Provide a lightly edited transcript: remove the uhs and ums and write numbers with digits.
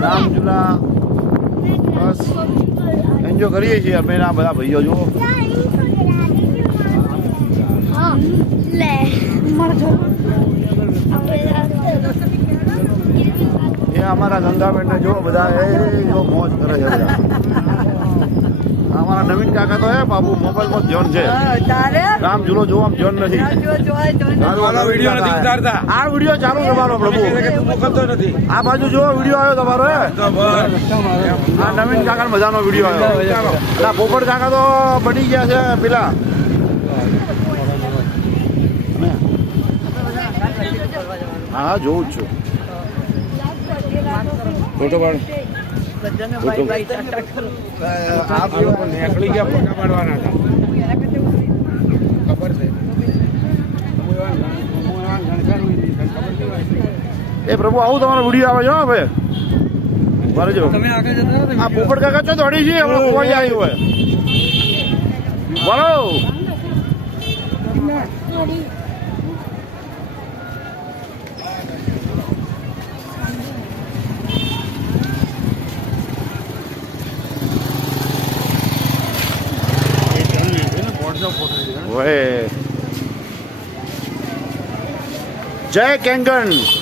રામઝુલા બસ enjoy કરીએ છીએ અમે આ બધા ભાઈઓ જુઓ એ અમારા ગંગાબેન ને જો બધા એ જો મોજ કરે છે બધા અમારા નવીન કાકા તો હે બાબુ મોબાઈલ માં ધ્યાન છે રામ ઝૂલો જોવા ધ્યાન નથી આ વિડીયો ચાલુ તમારો પ્રભુ આ બાજુ જો વિડીયો આવ્યો તમારો હે આ નવીન કાકા મજાનો વિડીયો આવ્યો પોપટ કાકા તો બની ગયા છે પેલા હા જોઉં જ છું ફોટો પાડ નીકળી ગયા ફોટા પાડવાના હતા ખબર છે એ પ્રભુ આવું તમારો વિડીયો આવે છે હવે મારે જો આ પોપટ કાકા ચો દોડી છે હમણાં કોઈ આવ્યું હોય બોલો જય કેંગન